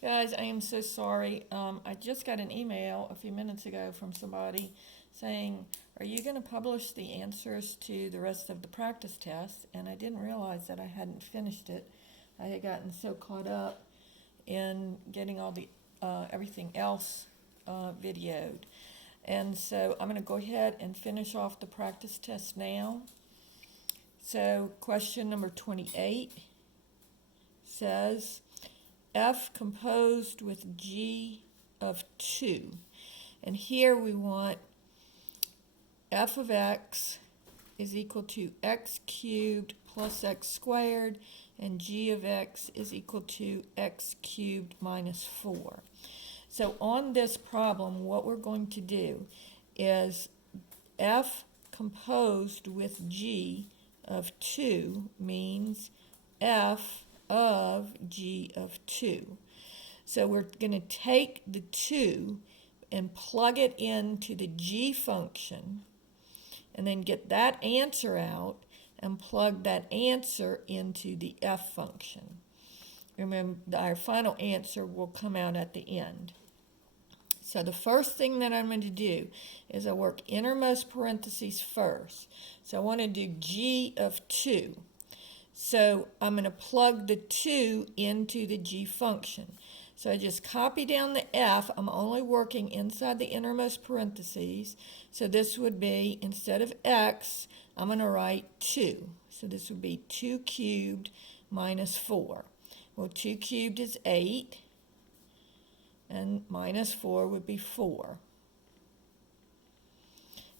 Guys, I am so sorry. I just got an email a few minutes ago from somebody saying, are you going to publish the answers to the rest of the practice tests? And I didn't realize that I hadn't finished it. I had gotten so caught up in getting all the everything else videoed. And so I'm going to go ahead and finish off the practice test now. So question number 28 says, F composed with G of 2. And here we want f of x is equal to x cubed plus x squared, and g of x is equal to x cubed minus 4. So on this problem, what we're going to do is f composed with g of 2 means f of g of 2. So we're going to take the 2 and plug it into the g function and then get that answer out and plug that answer into the f function. Remember, our final answer will come out at the end. So the first thing that I'm going to do is I work innermost parentheses first. So I want to do g of 2. So I'm going to plug the 2 into the g function. So I just copy down the f. I'm only working inside the innermost parentheses. So this would be, instead of x, I'm going to write 2. So this would be 2 cubed minus 4. Well, 2 cubed is 8, and minus 4 would be 4.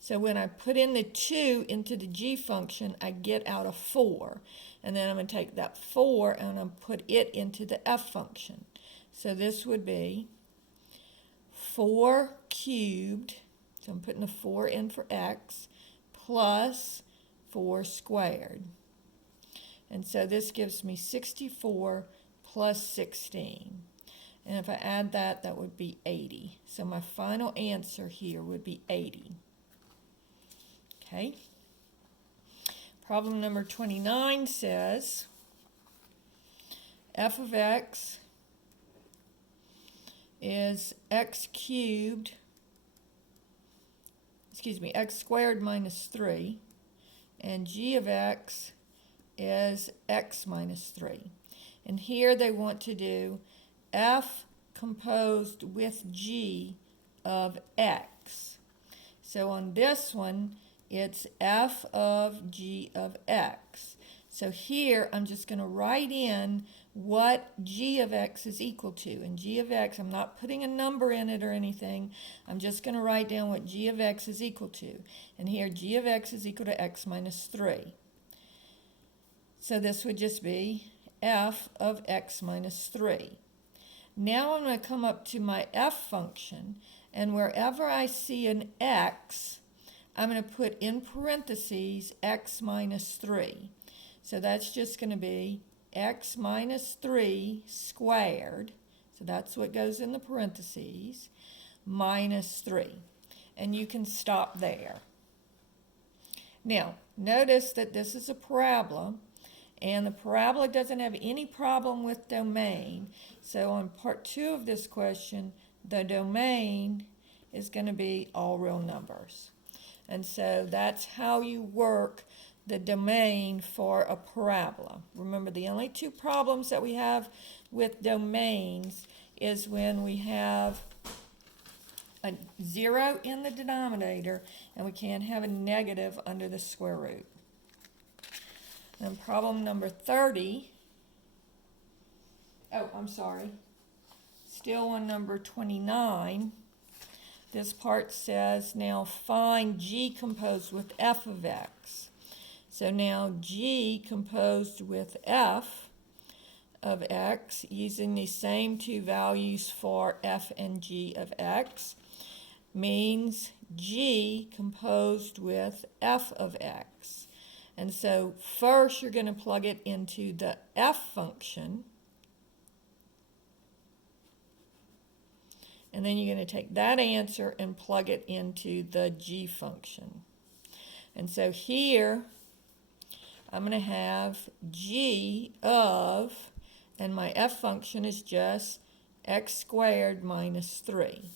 So when I put in the 2 into the g function, I get out a 4. And then I'm going to take that 4 and I'm going to put it into the f function. So this would be 4 cubed, so I'm putting a 4 in for x, plus 4 squared. And so this gives me 64 plus 16. And if I add that, that would be 80. So my final answer here would be 80. Okay. Problem number 29 says f of x is x squared minus 3, and g of x is x minus 3. And here they want to do f composed with g of x. So on this one, it's f of g of x. So here I'm just going to write in what g of x is equal to. And g of x, I'm not putting a number in it or anything. I'm just going to write down what g of x is equal to. And here g of x is equal to x minus 3. So this would just be f of x minus 3. Now I'm going to come up to my f function, and wherever I see an x, I'm going to put in parentheses x minus 3. So that's just going to be x minus 3 squared, so that's what goes in the parentheses, minus 3. And you can stop there. Now, notice that this is a parabola, and the parabola doesn't have any problem with domain. So on part 2 of this question, the domain is going to be all real numbers. And so that's how you work the domain for a parabola. Remember, the only two problems that we have with domains is when we have a 0 in the denominator and we can't have a negative under the square root. And problem number 30, still on number 29, this part says, now find g composed with f of x. So now g composed with f of x, using the same two values for f and g of x, means g composed with f of x. And so first you're going to plug it into the f function, and then you're going to take that answer and plug it into the g function. And so here I'm going to have g of, and my f function is just x squared minus 3.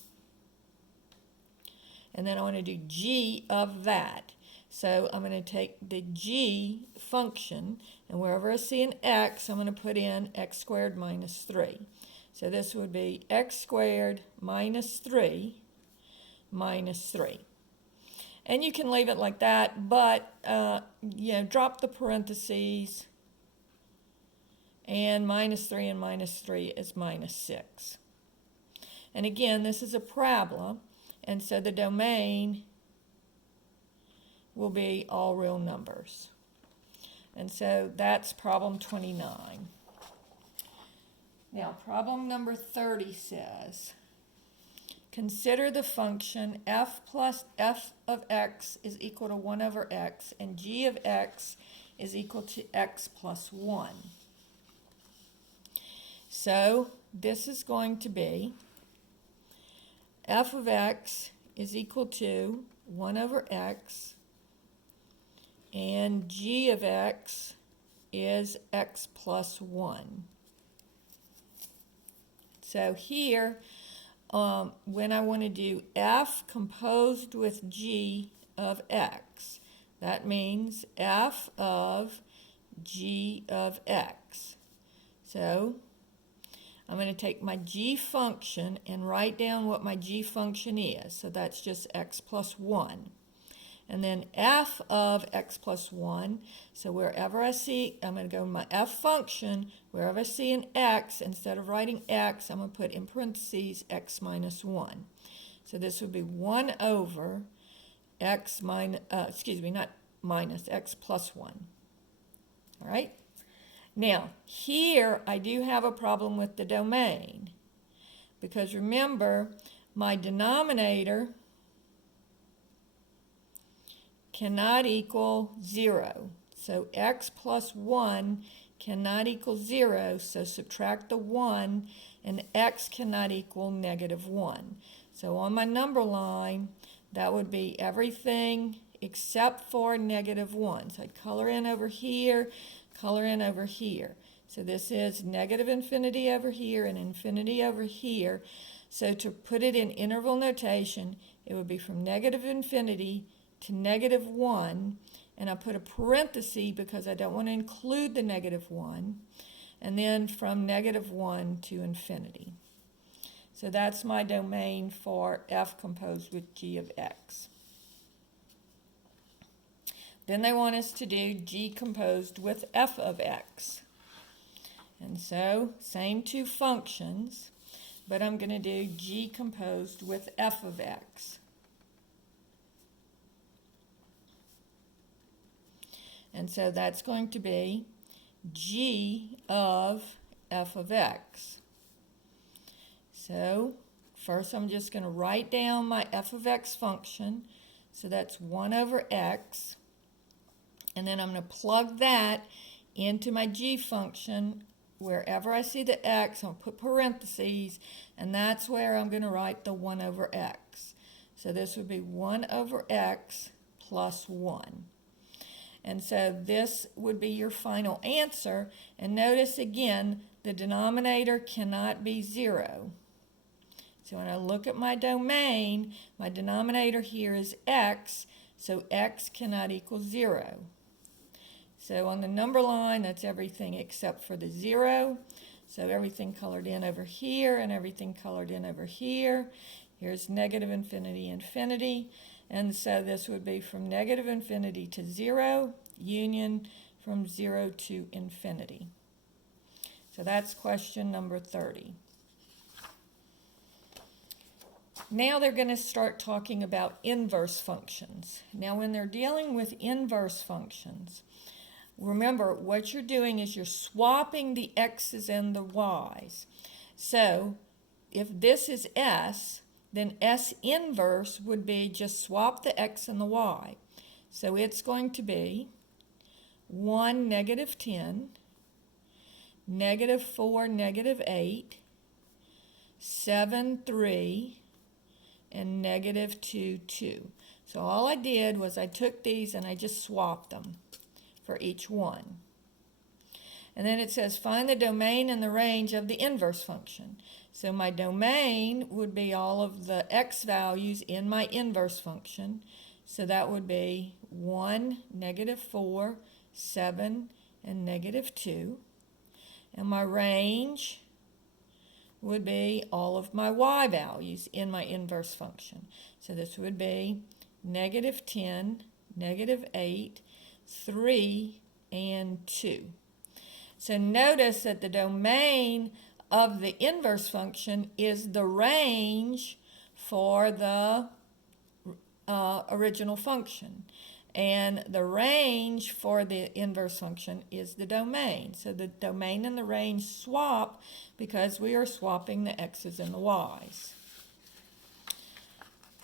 And then I want to do g of that. So I'm going to take the g function, and wherever I see an x, I'm going to put in x squared minus 3. So this would be x squared minus 3 minus 3. And you can leave it like that, but drop the parentheses, and minus 3 and minus 3 is minus 6. And again, this is a parabola, and so the domain will be all real numbers. And so that's problem 29. Now, problem number 30 says, consider the function f plus f of x is equal to 1 over x, and g of x is equal to x plus 1. So this is going to be f of x is equal to 1 over x, and g of x is x plus 1. So here, when I want to do f composed with g of x, that means f of g of x. So I'm going to take my g function and write down what my g function is. So that's just x plus 1. And then f of x plus 1, so wherever I see, I'm going to go to my f function, wherever I see an x, instead of writing x, I'm going to put in parentheses x minus 1. So this would be 1 over x minus, x plus 1. All right? Now, here I do have a problem with the domain, because remember, my denominator cannot equal 0. So x plus 1 cannot equal 0, so subtract the 1, and x cannot equal negative 1. So on my number line, that would be everything except for negative 1. So I'd color in over here, color in over here. So this is negative infinity over here and infinity over here. So to put it in interval notation, it would be from negative infinity to negative 1, and I put a parenthesis because I don't want to include the negative 1, and then from negative 1 to infinity. So that's my domain for f composed with g of x. Then they want us to do g composed with f of x. And so, same two functions, but I'm going to do g composed with f of x. And so that's going to be g of f of x. So first I'm just going to write down my f of x function. So that's 1 over x. And then I'm going to plug that into my g function. Wherever I see the x, I'll put parentheses, and that's where I'm going to write the 1 over x. So this would be 1 over x plus 1. And so this would be your final answer. And notice again, the denominator cannot be 0. So when I look at my domain, my denominator here is x, so x cannot equal 0. So on the number line, that's everything except for the 0. So everything colored in over here and everything colored in over here. Here's negative infinity, infinity. And so this would be from negative infinity to 0, union from 0 to infinity. So that's question number 30. Now they're going to start talking about inverse functions. Now when they're dealing with inverse functions, remember what you're doing is you're swapping the x's and the y's. So if this is s, then S inverse would be just swap the x and the y. So it's going to be 1, negative 10, negative 4, negative 8, 7, 3, and negative 2, 2. So all I did was I took these and I just swapped them for each one. And then it says find the domain and the range of the inverse function. So my domain would be all of the x values in my inverse function. So that would be 1, -4, 7, and -2. And my range would be all of my y values in my inverse function. So this would be -10, -8, 3, and 2. So notice that the domain of the inverse function is the range for the original function. And the range for the inverse function is the domain. So the domain and the range swap because we are swapping the x's and the y's.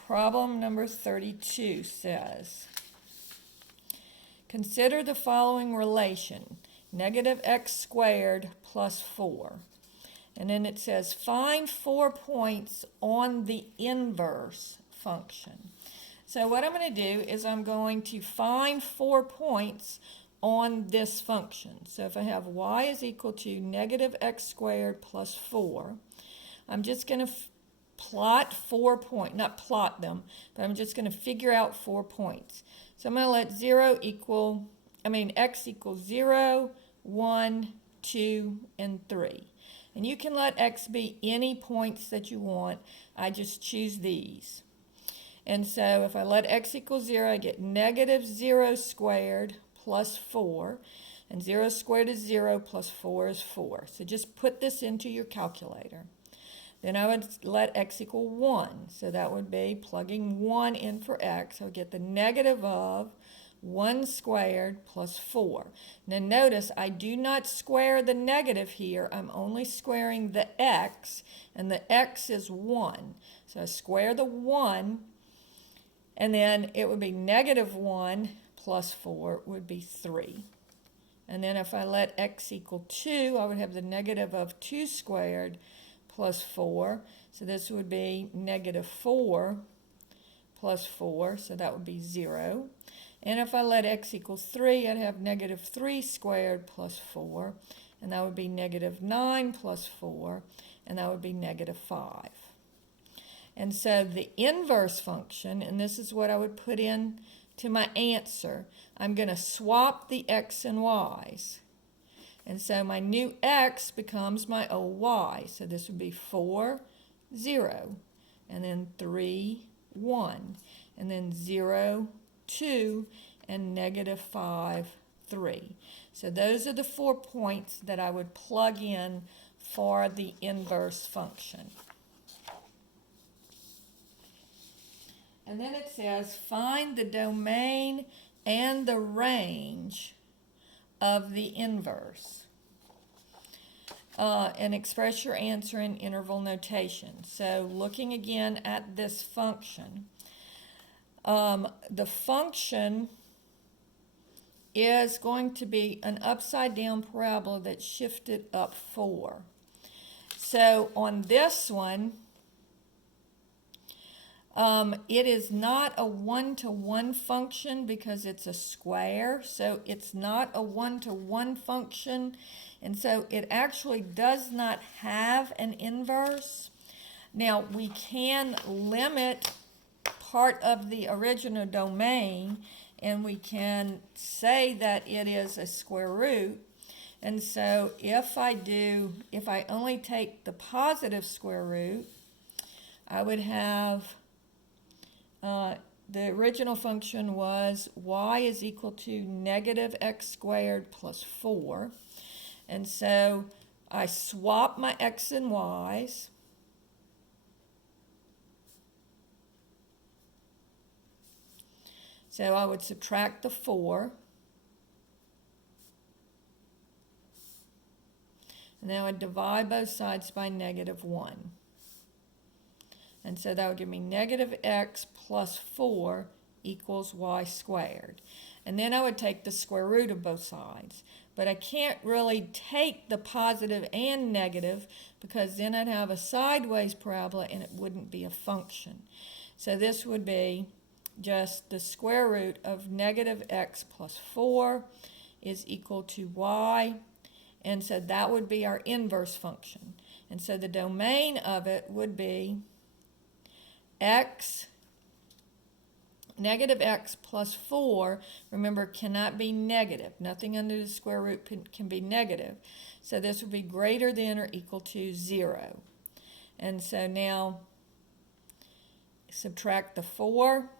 Problem number 32 says, consider the following relation, -x² plus 4. And then it says, find 4 points on the inverse function. So what I'm going to do is I'm going to find 4 points on this function. So if I have y is equal to -x² plus 4, I'm just going to plot 4 points, not plot them, but I'm just going to figure out 4 points. So I'm going to let x equals 0, 1, 2, and 3. And you can let x be any points that you want. I just choose these. And so if I let x equal 0, I get -0² plus 4. And 0 squared is 0 plus 4 is 4. So just put this into your calculator. Then I would let x equal 1. So that would be plugging 1 in for x. I would get the negative of 1 squared plus 4. Now notice I do not square the negative here. I'm only squaring the x, and the x is 1. So I square the 1, and then it would be -1 plus 4 would be 3. And then if I let x equal 2, I would have the negative of 2 squared plus 4. So this would be -4 plus 4, so that would be 0. And if I let x equal 3, I'd have -3 squared plus 4, and that would be -9 plus 4, and that would be -5. And so the inverse function, and this is what I would put in to my answer, I'm going to swap the x and y's. And so my new x becomes my old y. So this would be 4, 0, and then 3, 1, and then 0, 2, and -5, 3. So those are the 4 points that I would plug in for the inverse function. And then it says, find the domain and the range of the inverse. And express your answer in interval notation. So looking again at this function, the function is going to be an upside down parabola that's shifted up 4. So on this one, it is not a 1-to-1 function because it's a square, so it's not a 1-to-1 function, and so it actually does not have an inverse. Now, we can limit part of the original domain, and we can say that it is a square root. And so if I only take the positive square root, I would have the original function was y is equal to -x² plus 4. And so I swap my x and y's. So I would subtract the 4. And then I would divide both sides by -1. And so that would give me -x plus 4 equals y squared. And then I would take the square root of both sides. But I can't really take the positive and negative because then I'd have a sideways parabola and it wouldn't be a function. So this would be just the square root of -x plus 4 is equal to y. And so that would be our inverse function. And so the domain of it would be x, negative x plus 4, remember, cannot be negative. Nothing under the square root can be negative. So this would be greater than or equal to 0. And so now subtract the 4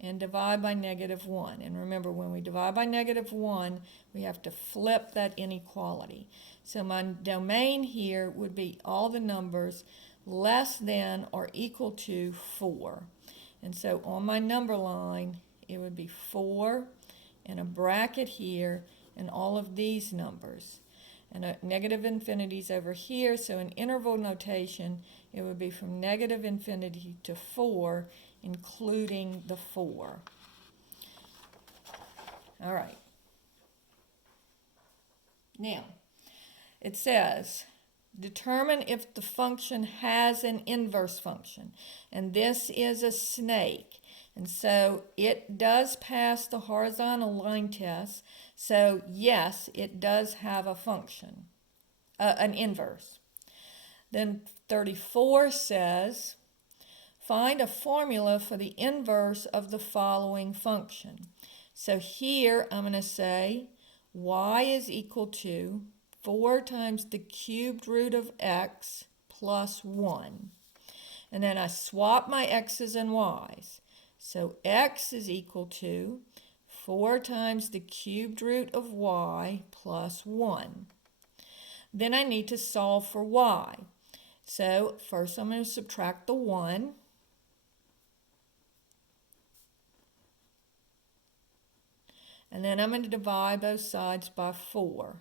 and divide by negative 1. And remember, when we divide by negative 1, we have to flip that inequality. So my domain here would be all the numbers less than or equal to 4. And so on my number line, it would be 4 and a bracket here and all of these numbers. And a negative infinity's over here, so in interval notation, it would be from negative infinity to 4, including the 4. All right. Now, it says, determine if the function has an inverse function. And this is a snake. And so it does pass the horizontal line test. So yes, it does have a function, an inverse. Then 34 says, find a formula for the inverse of the following function. So here I'm going to say y is equal to 4 times the cubed root of x plus 1. And then I swap my x's and y's. So x is equal to 4 times the cubed root of y plus 1. Then I need to solve for y. So first I'm going to subtract the 1. And then I'm going to divide both sides by 4.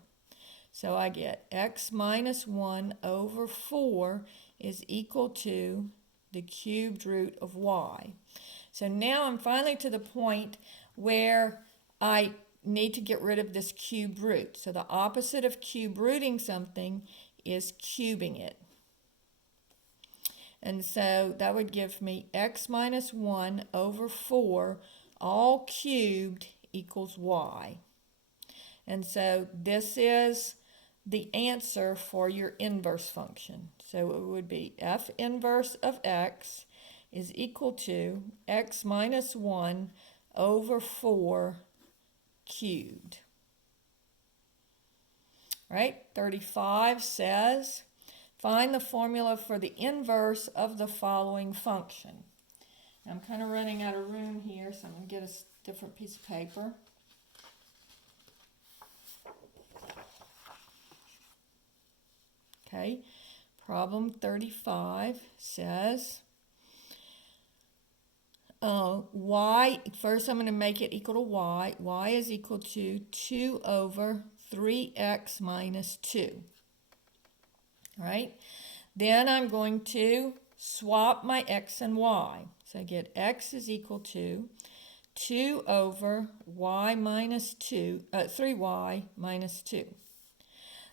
So I get x minus 1 over 4 is equal to the cubed root of y. So now I'm finally to the point where I need to get rid of this cube root. So the opposite of cube rooting something is cubing it. And so that would give me x minus 1 over 4 all cubed equals y. And so this is the answer for your inverse function. So it would be f inverse of x is equal to x minus 1 over 4 cubed. All right, 35 says, find the formula for the inverse of the following function. I'm kind of running out of room here, so I'm going to get a different piece of paper. Okay, problem 35 says, y, first I'm going to make it equal to y. Y is equal to 2 over 3x minus 2. All right, then I'm going to swap my x and y. So I get x is equal to 2 over y minus 2, 3y minus 2.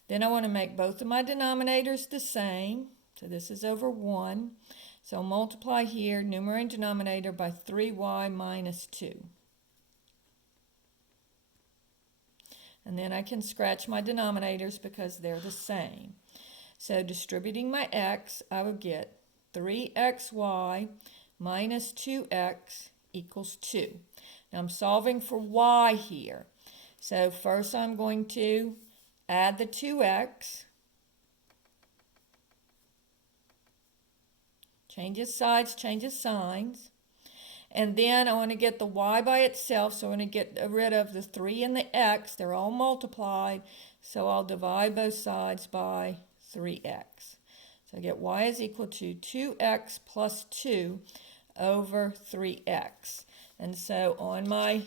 Then I want to make both of my denominators the same. So this is over 1. So I'll multiply here, numerator and denominator, by 3y minus 2. And then I can scratch my denominators because they're the same. So distributing my x, I would get 3xy minus 2x equals 2. Now I'm solving for y here. So first I'm going to add the 2x, changes sides, changes signs, and then I want to get the y by itself, so I want to get rid of the 3 and the x. They're all multiplied, so I'll divide both sides by 3x. So I get y is equal to 2x plus 2 over 3x. And so on my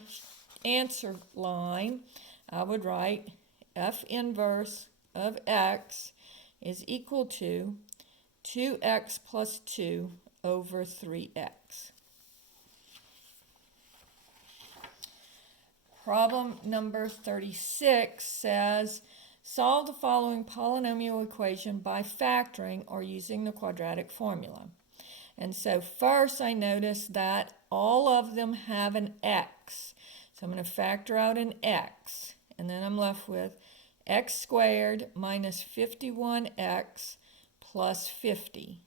answer line, I would write f inverse of x is equal to 2x plus 2 over 3x. Problem number 36 says, solve the following polynomial equation by factoring or using the quadratic formula. And so first I notice that all of them have an x. So I'm going to factor out an x. And then I'm left with x squared minus 51x plus 50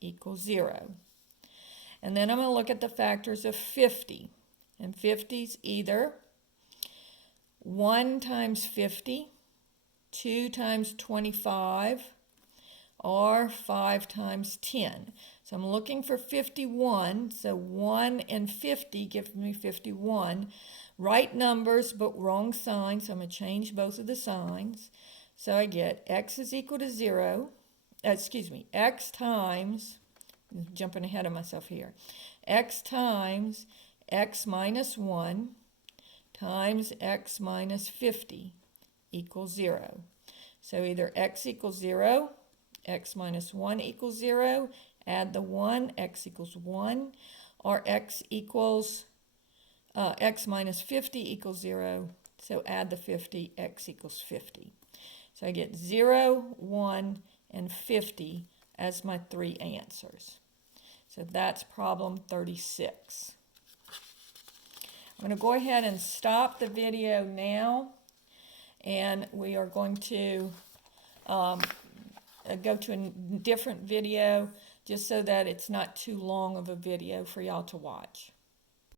equals 0. And then I'm going to look at the factors of 50. And 50 is either 1 times 50, 2 times 25, or 5 times 10. So I'm looking for 51. So 1 and 50 give me 51. Right numbers, but wrong sign. So I'm going to change both of the signs. So I get x is equal to 0. X times, I'm jumping ahead of myself here, x times x minus 1 times x minus 50 equals 0. So either x equals 0, x minus 1 equals 0, add the 1, x equals 1, or x minus 50 equals 0, so add the 50, x equals 50. So I get 0, 1, and 50 as my three answers. So that's problem 36. I'm going to go ahead and stop the video now, and we are going to go to a different video just so that it's not too long of a video for y'all to watch.